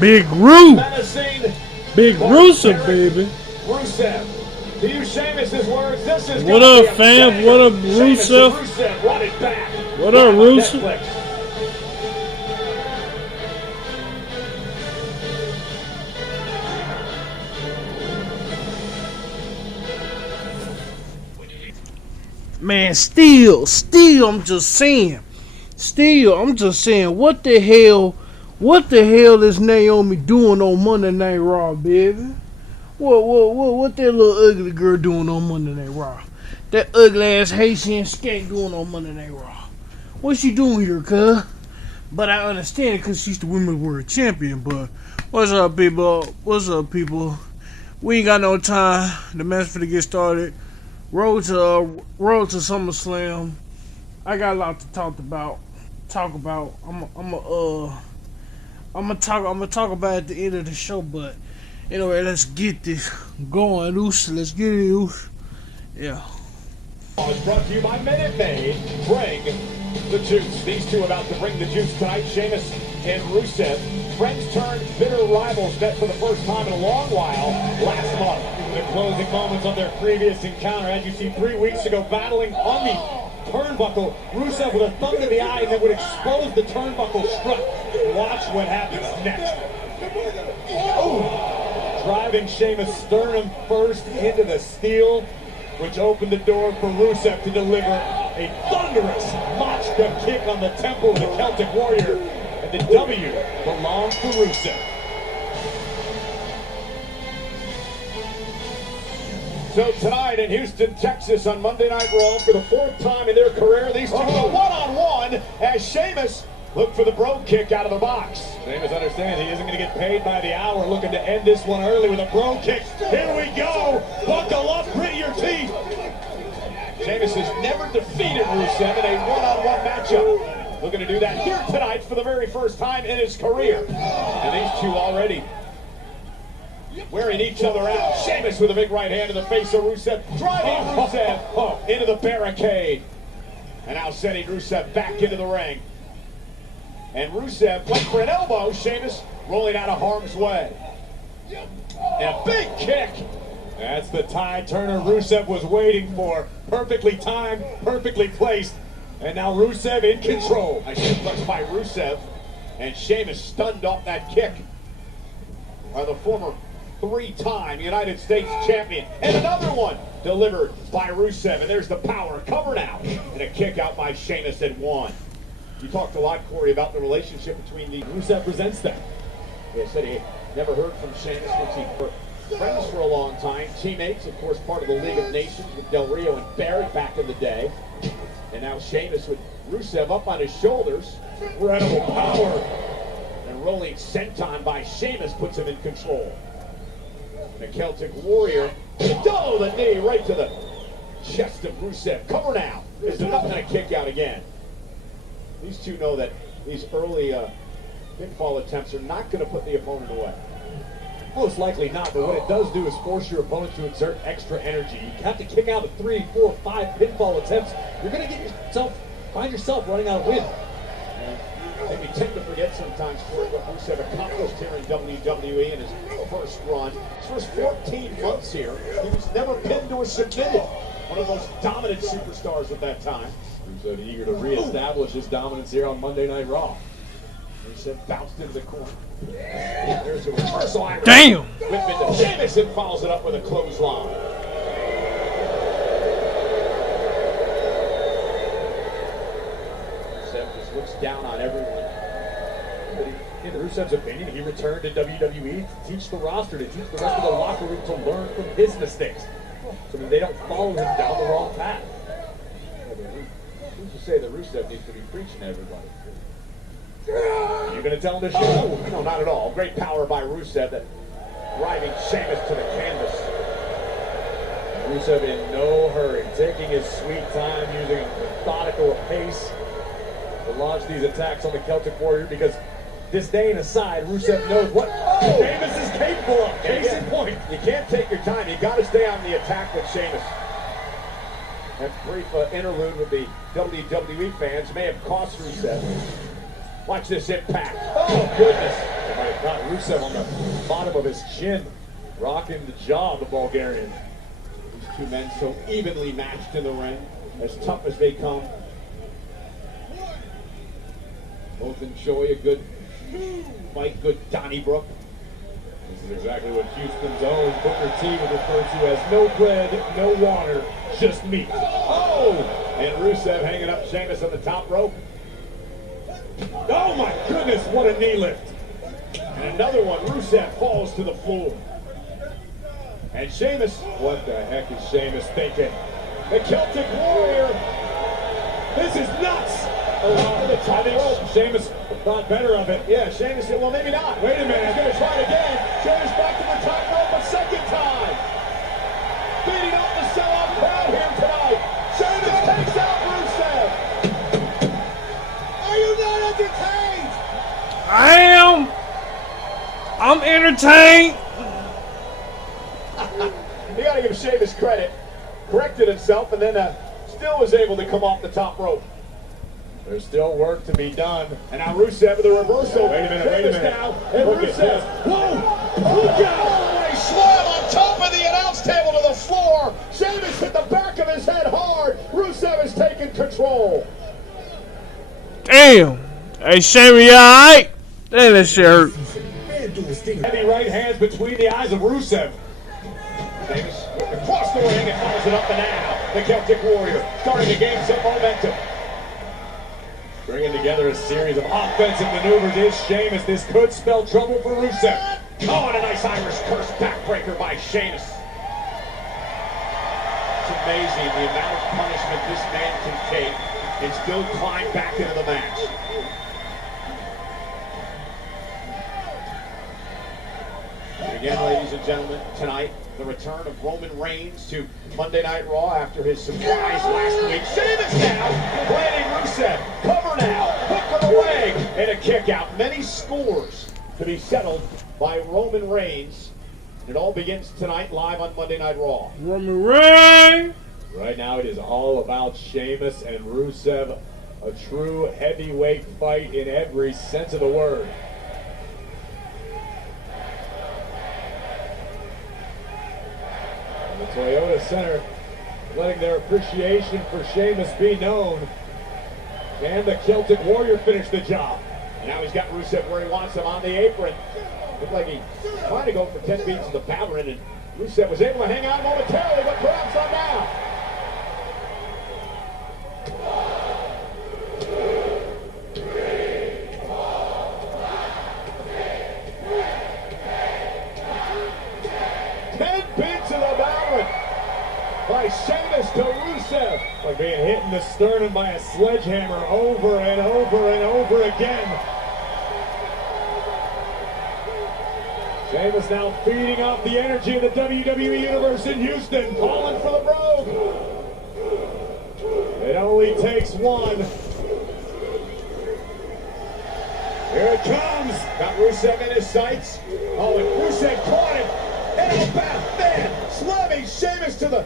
Big Roo. Menacing. Big Rusev, baby. Rusev. To use Sheamus' words, this is what up, fam? What up, Rusev? Rusev, run it back. What up, Rusev? Netflix. Man, still, I'm just saying. What the hell is Naomi doing on Monday Night Raw, baby? What that little ugly girl doing on Monday Night Raw? That ugly ass Haitian skank doing on Monday Night Raw? What's she doing here, cuz? But I understand it because she's the Women's World Champion. But what's up, people? We ain't got no time. The match for to get started. Road to SummerSlam. I got a lot to talk about. I'm gonna talk about it at the end of the show. But anyway, let's get this going, Oos. Let's get it, Oos. Yeah. It's brought to you by Minute Maid. Bring the juice. These two about to bring the juice tonight. Sheamus and Rusev. Friends turned bitter rivals met for the first time in a long while last month. The closing moments of their previous encounter, as you see 3 weeks ago, battling on the turnbuckle. Rusev with a thumb to the eye that would expose the turnbuckle strut. Watch what happens next. Oh, driving Sheamus sternum first into the steel, which opened the door for Rusev to deliver a thunderous Machka kick on the temple of the Celtic Warrior. And the W belongs to Rusev. So tonight in Houston, Texas, on Monday Night Raw, for the fourth time in their career, these two go one-on-one as Sheamus look for the bro kick out of the box. Sheamus understands he isn't going to get paid by the hour, looking to end this one early with a bro kick. Here we go. Buckle up, grit your teeth. Sheamus has never defeated Rusev in a one-on-one matchup. Looking to do that here tonight for the very first time in his career. And these two already wearing each other out. Sheamus with a big right hand to the face of Rusev, driving Rusev into the barricade. And now sending Rusev back into the ring. And Rusev went for an elbow. Sheamus rolling out of harm's way. And a big kick. That's the tide turner Rusev was waiting for. Perfectly timed, perfectly placed. And now Rusev in control. A suplex by Rusev. And Sheamus stunned off that kick by the former three-time United States champion. And another one delivered by Rusev. And there's the power. Cover now. And a kick out by Sheamus at one. You talked a lot, Corey, about the relationship between the Rusev presents them. They said he never heard from Sheamus, which he were friends for a long time. Teammates, of course, part of the League of Nations with Del Rio and Barrett back in the day. And now Sheamus with Rusev up on his shoulders. Incredible power. And rolling senton by Sheamus puts him in control. And the Celtic Warrior, the knee right to the chest of Rusev. Cover now. Is enough and a kick out again. These two know that these early pinfall attempts are not going to put the opponent away. Most likely not, but what it does do is force your opponent to exert extra energy. You have to kick out of 3, 4, 5 pinfall attempts. You're going to find yourself running out of wind. And we tend to forget sometimes what Rusev accomplished here in WWE in his first run. His first 14 months here, he was never pinned or submitted. One of the most dominant superstars at that time. Rusev eager to reestablish his dominance here on Monday Night Raw. Rusev bounced into the corner. There's a reversal. Damn! Whip into Sheamus and follows it up with a clothesline. Rusev just looks down on everyone. But in Rusev's opinion, he returned to WWE to teach the roster, to teach the rest of the locker room to learn from his mistakes, so that they don't follow him down the wrong path. Who's to say that Rusev needs to be preaching to everybody? You're going to tell him to show? No, not at all. Great power by Rusev, that driving Sheamus to the canvas. Rusev in no hurry, taking his sweet time, using methodical pace to launch these attacks on the Celtic Warrior, because disdain aside, Rusev knows what Sheamus is capable of. Case in point. You can't take your time. You got to stay on the attack with Sheamus. That brief interlude with the WWE fans may have cost Rusev. Watch this impact. Oh, goodness. Oh, my God. Rusev on the bottom of his chin, rocking the jaw of the Bulgarian. These two men so evenly matched in the ring, as tough as they come. Both enjoy a good fight, good Donnybrook. This is exactly what Houston's own Booker T would refer to as no bread, no water, just meat. Oh! And Rusev hanging up Sheamus on the top rope. Oh my goodness, what a knee lift. And another one, Rusev falls to the floor. And Sheamus, what the heck is Sheamus thinking? The Celtic Warrior. This is nuts. Oh, the top rope. Sheamus thought better of it. Yeah, Sheamus, well, maybe not. Wait a minute. He's going to try it again. Sheamus back to the top rope a second time. Beating up the sellout crowd here tonight. Sheamus takes out Rusev. Are you not entertained? I am. I'm entertained. You got to give Sheamus credit. Corrected himself and then still was able to come off the top rope. There's still work to be done. And now Rusev with a reversal. Wait a minute. Now, and Rusev. Whoa! Look out! A slam on top of the announce table to the floor. Sheamus hit the back of his head hard. Rusev is taking control. Damn. Hey, Sheamus, you alright? Damn, that shit hurt. Heavy right hands between the eyes of Rusev. Sheamus across the ring and follows it up and now. The Celtic Warrior starting to gain some momentum. Bringing together a series of offensive maneuvers is Sheamus. This could spell trouble for Rusev. Oh, and a nice Irish curse backbreaker by Sheamus. It's amazing the amount of punishment this man can take and still climb back into the match. And again, ladies and gentlemen, tonight, the return of Roman Reigns to Monday Night Raw after his surprise last week. Sheamus now planning Rusev. Cover now. Hook of the leg. And a kick out. Many scores to be settled by Roman Reigns. It all begins tonight live on Monday Night Raw. Roman Reigns. Right now it is all about Sheamus and Rusev. A true heavyweight fight in every sense of the word. The Toyota Center letting their appreciation for Sheamus be known. And the Celtic Warrior finished the job. And now he's got Rusev where he wants him on the apron. Looked like he tried to go for 10 beats of the Ballerin, and Rusev was able to hang on momentarily, but perhaps not now. By Sheamus to Rusev. Like being hit in the sternum by a sledgehammer over and over and over again. Sheamus now feeding off the energy of the WWE Universe in Houston. Calling for the Brogue. It only takes one. Here it comes. Got Rusev in his sights. Oh, and Rusev caught him. And back man slamming Sheamus to the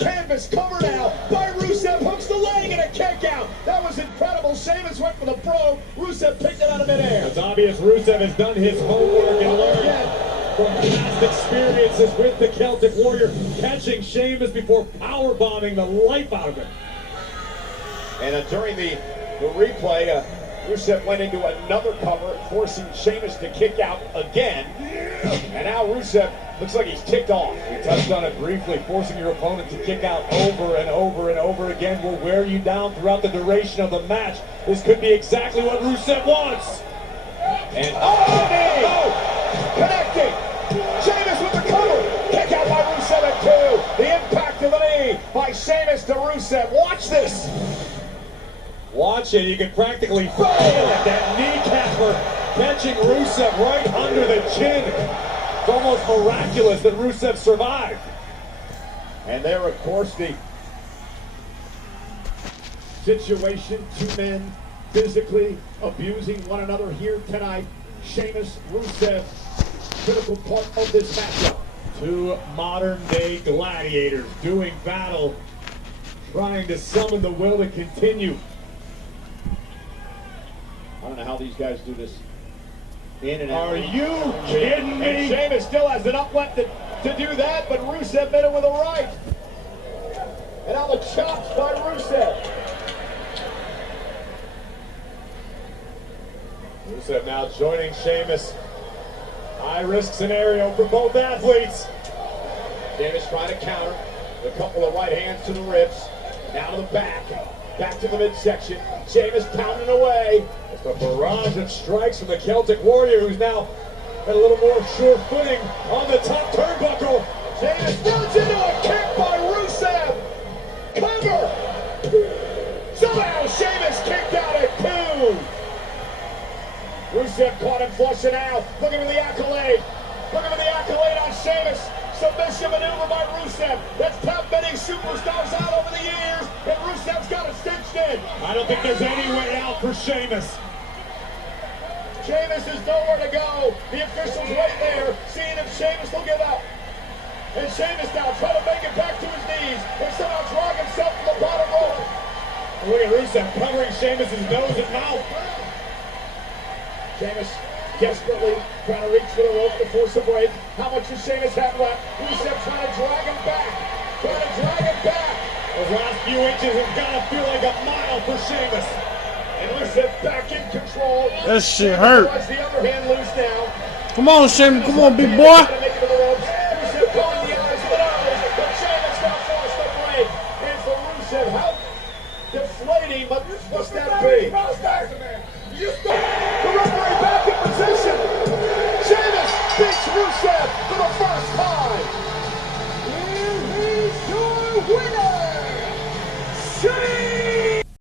canvas. Cover now by Rusev. Hooks the leg and a kick out. That was incredible. Sheamus went for the Brogue. Rusev picked it out of midair. It's obvious Rusev has done his homework and learned from past experiences with the Celtic Warrior, catching Sheamus before powerbombing the life out of him. And during the replay, Rusev went into another cover, forcing Sheamus to kick out again. And now Rusev looks like he's ticked off. We touched on it briefly. Forcing your opponent to kick out over and over and over again will wear you down throughout the duration of the match. This could be exactly what Rusev wants. And connecting. Sheamus with the cover. Kick out by Rusev at 2. The impact of the knee by Sheamus to Rusev. Watch this. Watch it, you can practically feel it. That kneecapper catching Rusev right under the chin. It's almost miraculous that Rusev survived. And there, of course, the situation. Two men physically abusing one another here tonight. Sheamus, Rusev, critical part of this matchup. Two modern-day gladiators doing battle, trying to summon the will to continue. don't know how these guys do this. In and out. Are you kidding me? And Sheamus still has enough left to do that, but Rusev met him with a right. And now the chops by Rusev. Rusev now joining Sheamus. High risk scenario for both athletes. Sheamus trying to counter. A couple of right hands to the ribs. Now to the back. Back to the midsection. Sheamus pounding away. It's a barrage of strikes from the Celtic Warrior, who's now got a little more sure footing on the top turnbuckle. Sheamus runs into a kick by Rusev. Cover. Somehow Sheamus kicked out at 2. Rusev caught him flushing out. Looking for the accolade. Looking for the accolade on Sheamus. Submission maneuver by Rusev. That's top betting superstars out over the years, and Rusev's got it cinched in. I don't think there's any way out for Sheamus. Sheamus is nowhere to go. The official's right there, seeing if Sheamus will give up. And Sheamus now trying to make it back to his knees and somehow drag himself to the bottom rope. Look at Rusev covering Sheamus' nose and mouth. Sheamus desperately trying to reach for the rope to force a break. How much does Sheamus have left? Rusev trying to drag him back. Trying to drag him back. Those last few inches have got to feel like a mile for Sheamus. And Rusev back in control. That shit hurt. The other hand loose now. Come on, Sheamus. Come on, big boy. Rusev calling the eyes of the nose. But Sheamus now forced the break. And for Rusev, how deflating, but what's that be? The referee back in position. Sheamus beats Rusev for the first time. And he's your winner.